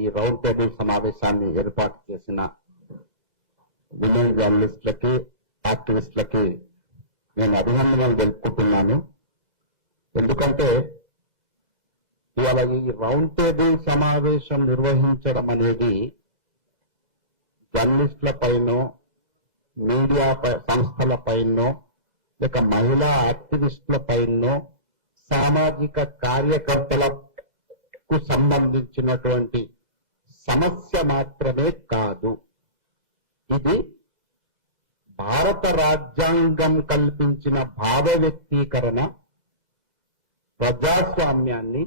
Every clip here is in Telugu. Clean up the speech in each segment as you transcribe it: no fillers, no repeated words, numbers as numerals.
ఈ రౌండ్ టేబుల్ సమావేశాన్ని ఏర్పాటు చేసిన విమెన్ జర్నలిస్టులకి యాక్టివిస్టులకి నేను అభినందనలు తెలుపుకుంటున్నాను. ఎందుకంటే ఇవాళ ఈ రౌండ్ టేబుల్ సమావేశం నిర్వహించడం అనేది జర్నలిస్టుల పైనో మీడియా సంస్థల పైనో లేక మహిళా యాక్టివిస్టుల పైనో సామాజిక కార్యకర్తలకు సంబంధించినటువంటి సమస్య మాత్రమే కాదు. ఇది భారత రాజ్యాంగం కల్పించిన భావ వ్యక్తీకరణ, ప్రజాస్వామ్యాన్ని,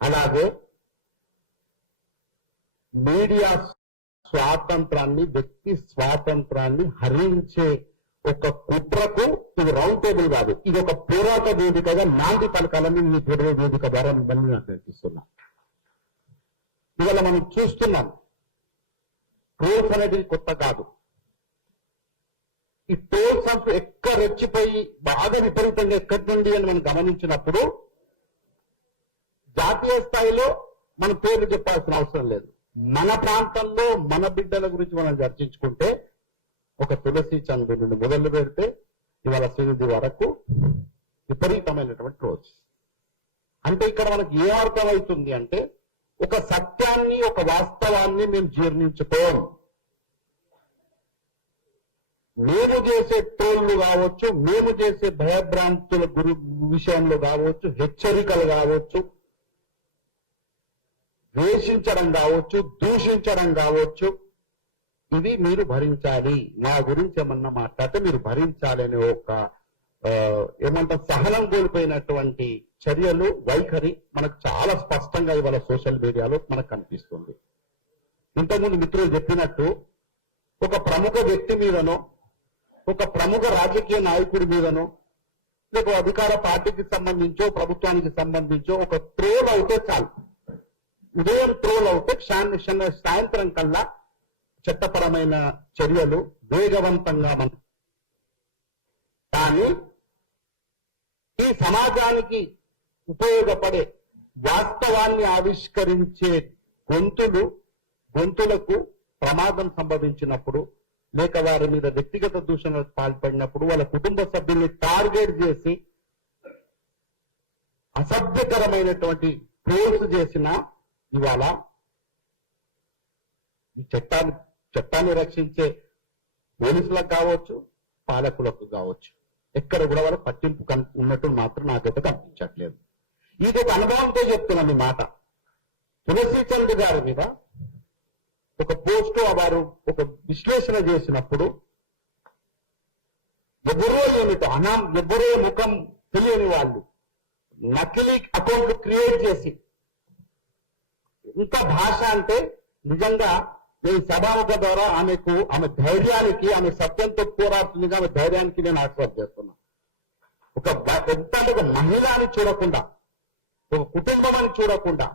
అలాగే మీడియా స్వాతంత్రాన్ని, వ్యక్తి స్వాతంత్రాన్ని హరించే ఒక కుట్రకు ఇది రౌండ్ టేబుల్ కాదు, ఇది ఒక పోరాట వేదికగా నాంది పలకాలని ఈ వేదిక ద్వారా మిమ్మల్ని నాకు నేర్పిస్తున్నా. ఇవాళ మనం చూస్తున్నాం, ట్రోల్స్ అనేది కొత్త కాదు. ఈ ట్రోల్స్ అంటూ ఎక్కడ రెచ్చిపోయి బాగా విపరీతంగా ఎక్కడి నుండి అని మనం గమనించినప్పుడు జాతీయ స్థాయిలో మన పేర్లు చెప్పాల్సిన అవసరం లేదు. మన ప్రాంతంలో మన బిడ్డల గురించి మనం చర్చించుకుంటే ఒక తులసి చంద్రుడి నుండి మొదలు పెడితే ఇవాళ శ్రీనిధి వరకు విపరీతమైనటువంటి ట్రోల్స్. అంటే ఇక్కడ మనకి ఏ అర్థం అవుతుంది అంటే ఒక సత్యాన్ని, ఒక వాస్తవాన్ని మేము జీర్ణించుకోం. మేము చేసే ట్రోళ్లు కావచ్చు, మేము చేసే భయభ్రాంతుల విషయంలో కావచ్చు, హెచ్చరికలు కావచ్చు, ద్వేషించడం కావచ్చు, దూషించడం కావచ్చు, ఇవి మీరు భరించాలి. మా గురించి ఏమన్నా మాట్లాడితే మీరు భరించాలి అనే ఒక ఏమంటారు సహనం కోల్పోయినటువంటి చర్యలు, వైఖరి మనకు చాలా స్పష్టంగా ఇవాళ సోషల్ మీడియాలో మనకు కనిపిస్తుంది. ఇంతకుముందు మిత్రులు చెప్పినట్టు ఒక ప్రముఖ వ్యక్తి మీదనో, ఒక ప్రముఖ రాజకీయ నాయకుడి మీదనో, లేక అధికార పార్టీకి సంబంధించో ప్రభుత్వానికి సంబంధించో ఒక ట్రోల్ అవుతే చాలు. ఉదయం ట్రోల్ అవుతే సాయంత్రం కల్లా చట్టపరమైన చర్యలు వేగవంతంగా కానీ ఈ సమాజానికి ఉపయోగపడే వాస్తవాన్ని ఆవిష్కరించే గొంతులకు ప్రమాదం సంభవించినప్పుడు, లేక వారి మీద వ్యక్తిగత దూషణలకు పాల్పడినప్పుడు, వాళ్ళ కుటుంబ సభ్యుల్ని టార్గెట్ చేసి అసభ్యకరమైనటువంటి ట్రోల్స్ చేసిన ఇవాళ ఈ చట్టాన్ని రక్షించే పోలీసులకు కావచ్చు, పాలకులకు కావచ్చు, ఎక్కడ కూడా వాళ్ళ పట్టింపు ఉన్నట్టు మాత్రం నాకైతే కనిపించట్లేదు. ఇది ఒక అనుభవంతో చెప్తున్నాను ఈ మాట. తులసి చంద్ గారి మీద ఒక పోస్టు వారు ఒక విశ్లేషణ చేసినప్పుడు ఎవరో ఏమిటో ఎవరో ముఖం తెలియని వాళ్ళు నకిలీ అకౌంట్లు క్రియేట్ చేసి, ఇంత భాష అంటే నిజంగా ఈ సభాముఖ ద్వారా ఆమె ధైర్యానికి, ఆమె సత్యంతో పోరాడుతుందిగా ఆమె ధైర్యానికి నేను ఆశీర్వాదం చేస్తున్నా. ఒక మహిళ అని చూడకుండా, ఒక కుటుంబం అని చూడకుండా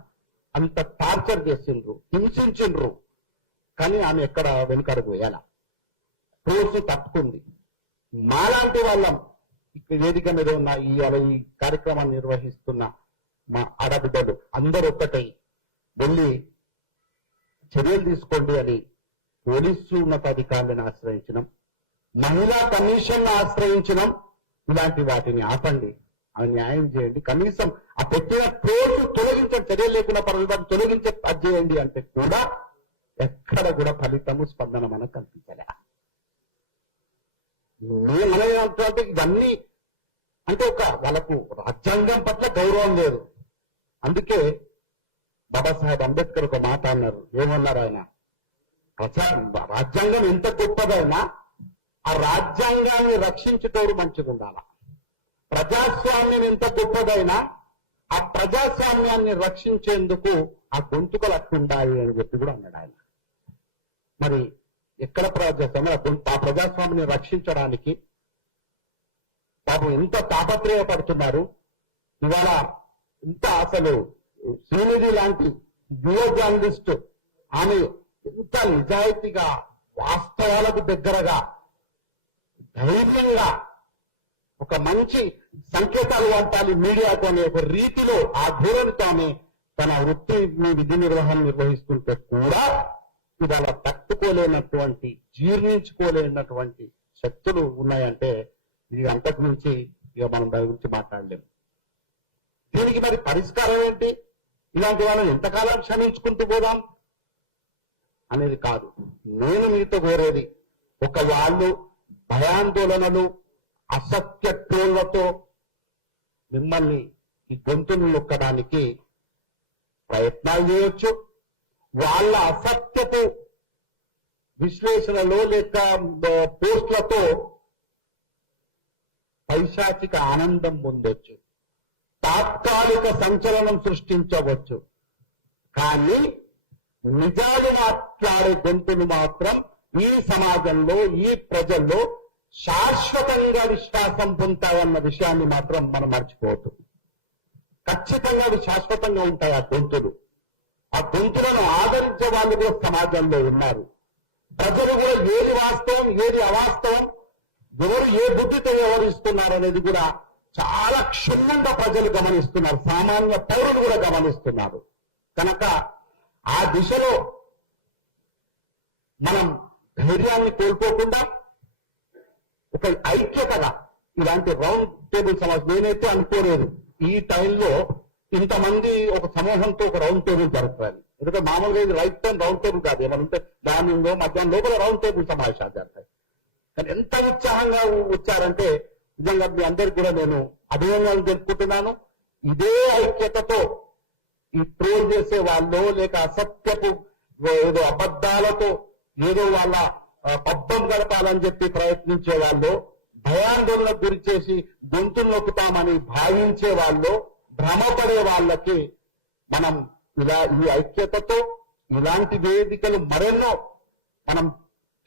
అంత టార్చర్ చేసిండ్రు, హింసించిండ్రు. కానీ ఆమె ఎక్కడ వెనుకడుగు వేయాల రోజు తట్టుకుంది. మాలాంటి వాళ్ళం వేదిక మీద ఉన్న ఈ కార్యక్రమాన్ని నిర్వహిస్తున్న మా ఆడబిడ్డలు అందరూ ఒక్కటై వెళ్ళి చర్యలు తీసుకోండి అని పోలీసు ఉన్నతాధికారులను ఆశ్రయించడం, మహిళా కమిషన్ ఆశ్రయించడం, ఇలాంటి వాటిని ఆపండి, అది న్యాయం చేయండి. కనీసం ఆ పెట్టిన ట్రోల్స్ తొలగించే చర్యలు లేకుండా పర్వాలేదు, తొలగించే అది చేయండి అంటే కూడా ఎక్కడ కూడా ఫలితము, స్పందన మనకు కనిపించలే. అంటే ఇవన్నీ అంటే వాళ్ళకు రాజ్యాంగం పట్ల గౌరవం లేదు. అందుకే బాబాసాహెబ్ అంబేద్కర్ ఒక మాట అన్నారు. ఏమన్నారు ఆయన? రాజ్యాంగం ఎంత గొప్పదైనా ఆ రాజ్యాంగాన్ని రక్షించేటోడు మంచిగా ఉండాల. ప్రజాస్వామ్యం ఎంత గొప్పదైనా ఆ ప్రజాస్వామ్యాన్ని రక్షించేందుకు ఆ గొంతుకలు అట్టుండాలి అని చెప్పి కూడా అన్నాడు ఆయన. మరి ఎక్కడ ప్రజాస్వామ్యం, ఆ ప్రజాస్వామ్యాన్ని రక్షించడానికి పాపం ఎంత తాపత్రయపడుతున్నారు. ఇవాళ ఇంత అసలు శ్రీనిధి లాంటి యువ జర్నలిస్ట్ ఆమె ఎంత నిజాయితీగా, వాస్తవాలకు దగ్గరగా, ధైర్యంగా ఒక మంచి సంకేతాలు పంపాలి మీడియాతో అనే ఒక రీతిలో, ఆ ధోరణితో ఆమె తన వృత్తి విధి నిర్వహణ నిర్వహిస్తుంటే కూడా ఇవాళ తట్టుకోలేనటువంటి జీర్ణించుకోలేనటువంటి శక్తులు ఉన్నాయంటే ఇది అంతకు మించి ఇక మనం దాని గురించి మాట్లాడలేము. దీనికి మరి పరిష్కారం ఏంటి? ఇలాంటి వాళ్ళని ఎంతకాలం క్షమించుకుంటూ పోదాం అనేది కాదు. నేను మీతో కోరేది, ఒక వాళ్ళు భయాందోళనలు అసత్య ట్రోళ్లతో మిమ్మల్ని ఈ గొంతును నొక్కడానికి ప్రయత్నాలు చేయొచ్చు. వాళ్ళ అసత్యపు విశ్లేషణలో లేక పోస్టులతో పైశాచిక ఆనందం పొందొచ్చు, తాత్కాలిక సంచలనం సృష్టించవచ్చు. కానీ నిజాలు మాట్లాడే గొంతులు మాత్రం ఈ సమాజంలో ఈ ప్రజల్లో శాశ్వతంగా విశ్వాసం పొందుతాయన్న విషయాన్ని మాత్రం మనం మర్చిపోవద్దు. ఖచ్చితంగా అవి శాశ్వతంగా ఉంటాయి ఆ గొంతులు. ఆ గొంతులను ఆదరించే వాళ్ళు కూడా సమాజంలో ఉన్నారు. ప్రజలు కూడా ఏది వాస్తవం ఏది అవాస్తవం, ఎవరు ఏ బుద్ధితో వ్యవహరిస్తున్నారు అనేది కూడా చాలా క్షుణ్ణంగా ప్రజలు గమనిస్తున్నారు, సామాన్య పౌరులు కూడా గమనిస్తున్నారు. కనుక ఆ దిశలో మనం ధైర్యాన్ని కోల్పోకుండా ఒక ఐక్యతగా ఇలాంటి రౌండ్ టేబుల్ సమావేశం నేనైతే అనుకోలేదు ఈ టైంలో ఇంతమంది ఒక సమూహంతో ఒక రౌండ్ టేబుల్ జరుగుతుంది. ఎందుకంటే మామూలుగా ఇది రైట్ టైం రౌండ్ టేబుల్ కాదు, ఏమనుంటే దానిలో మధ్యాహ్నం లోపల రౌండ్ టేబుల్ సమావేశాలు జరుగుతాయి. కానీ ఎంత ఉత్సాహంగా వచ్చారంటే నిజంగా మీ అందరికి కూడా నేను అభినందనలు తెలుపుకుంటున్నాను. ఇదే ఐక్యతతో ఈ ట్రోల్ చేసే వాళ్ళు లేక అసత్యపు ఏదో అబద్ధాలతో ఏదో వాళ్ళ పబ్బం గడపాలని చెప్పి ప్రయత్నించే వాళ్ళు, భయాందోళనకు గురి చేసి గొంతులు నొక్కుతామని భావించే వాళ్ళు, భ్రమపడే వాళ్ళకి మనం ఇలా ఈ ఐక్యతతో ఇలాంటి వేదికలు మరెన్నో మనం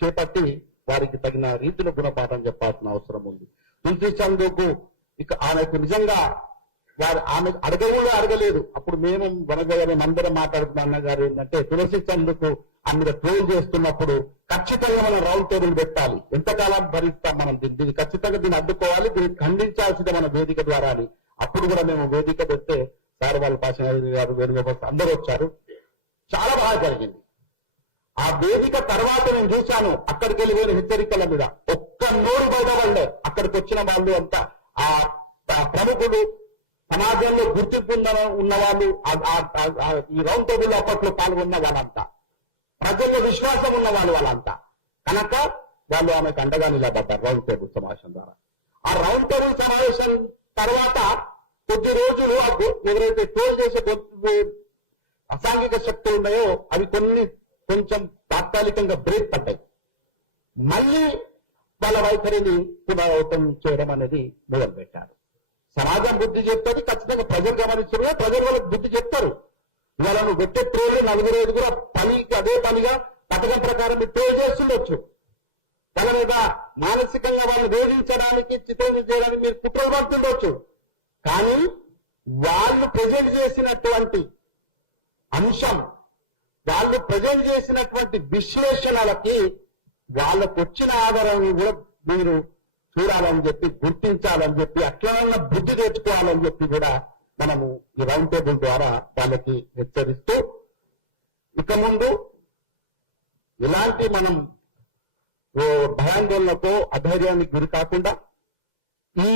చేపట్టి వారికి తగిన రీతిలో గుణపాఠం చెప్పాల్సిన అవసరం ఉంది. తులసి చందుకు ఇక ఆమెకు నిజంగా ఆమె అడగలేదు. అప్పుడు మేము వనగయ్య అందరం మాట్లాడుతున్న అన్నగారు ఏంటంటే తులసి చందుకు ఆమె ట్రోల్ చేస్తున్నప్పుడు ఖచ్చితంగా మనం రౌండ్ టేబుల్ పెట్టాలి, ఎంతకాలం భరిస్తాం మనం దీన్ని ఖచ్చితంగా దీన్ని అడ్డుకోవాలి, దీన్ని ఖండించాల్సిందే మన వేదిక ద్వారా అని. అప్పుడు కూడా మేము వేదిక పెడితే సార్ వాళ్ళ పాషాణి గారు వేణుగోపాల్ అందరూ వచ్చారు, చాలా బాగా జరిగింది. ఆ వేదిక తర్వాత నేను చూశాను అక్కడికి వెళ్ళి వేరే హెచ్చరికల మీద ఒక్క నోరు బయటపడలే. అక్కడికి వచ్చిన వాళ్ళు అంతా ఆ ప్రముఖులు, సమాజంలో గుర్తింపు ఉన్న వాళ్ళు, ఈ రౌండ్ టేబుల్ అప్పట్లో పాల్గొన్న వాళ్ళంతా, ప్రజల్లో విశ్వాసం ఉన్న వాళ్ళంతా. కనుక వాళ్ళు ఆమెకు అండగా నిలబడ్డారు రౌండ్ టేబుల్ సమావేశం ద్వారా. ఆ రౌండ్ టేబుల్ సమావేశం తర్వాత కొద్ది రోజులు ఎవరైతే ట్రోల్ చేసే అసాంఘిక శక్తులు ఉన్నాయో అవి కొంచెం తాత్కాలికంగా బ్రేక్ పడ్డాయి. మళ్ళీ వాళ్ళ వైఖరిని పునరావృతం చేయడం అనేది మొదలు పెట్టారు. సమాజం బుద్ధి చెప్తుంది, ఖచ్చితంగా ప్రజలు గమనిస్తున్నారు, ప్రజలు వాళ్ళకి బుద్ధి చెప్తారు. ఇవాళ నువ్వు పెట్టే ట్రోల్ 4-5 కూడా పనికి అదే పనిగా పథకం ప్రకారం మీరు ట్రోల్ చేస్తుండొచ్చు. వాళ్ళ మీద మానసికంగా వాళ్ళని వేధించడానికి, చిత్రం చేయడానికి మీరు కుట్రలు పడుతుండొచ్చు. కానీ వాళ్ళు ప్రజెంట్ చేసినటువంటి అంశం, వాళ్ళు ప్రజెంట్ చేసినటువంటి విశ్లేషణలకి వాళ్ళకు వచ్చిన ఆధారాన్ని కూడా మీరు చూడాలని చెప్పి, గుర్తించాలని చెప్పి, అట్లన్నా బుద్ధి తెచ్చుకోవాలని చెప్పి కూడా మనము ఈ రౌండ్ టేబుల్ ద్వారా వాళ్ళకి హెచ్చరిస్తూ, ఇక ముందు ఇలాంటి మనం భయాందోళనతో అధైర్యానికి గురి కాకుండా ఈ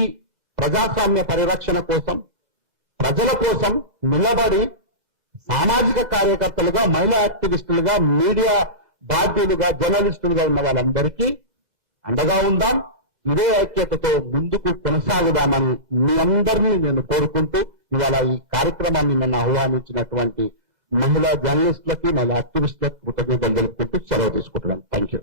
ప్రజాస్వామ్య పరిరక్షణ కోసం, ప్రజల కోసం నిలబడి సామాజిక కార్యకర్తలుగా, మహిళా యాక్టివిస్టులుగా, మీడియా బాధ్యులుగా, జర్నలిస్టులుగా ఉన్న వాళ్ళందరికీ అండగా ఉందాం. ఇదే ఐక్యతతో ముందుకు కొనసాగుదామని మీ అందరినీ నేను కోరుకుంటూ ఇవాళ ఈ కార్యక్రమాన్ని నన్ను ఆహ్వానించినటువంటి మహిళా జర్నలిస్టులకి, మహిళా యాక్టివిస్టులకు కృతజ్ఞతలు తెలుపుకుంటూ సెలవు తీసుకుంటున్నాను. Thank you.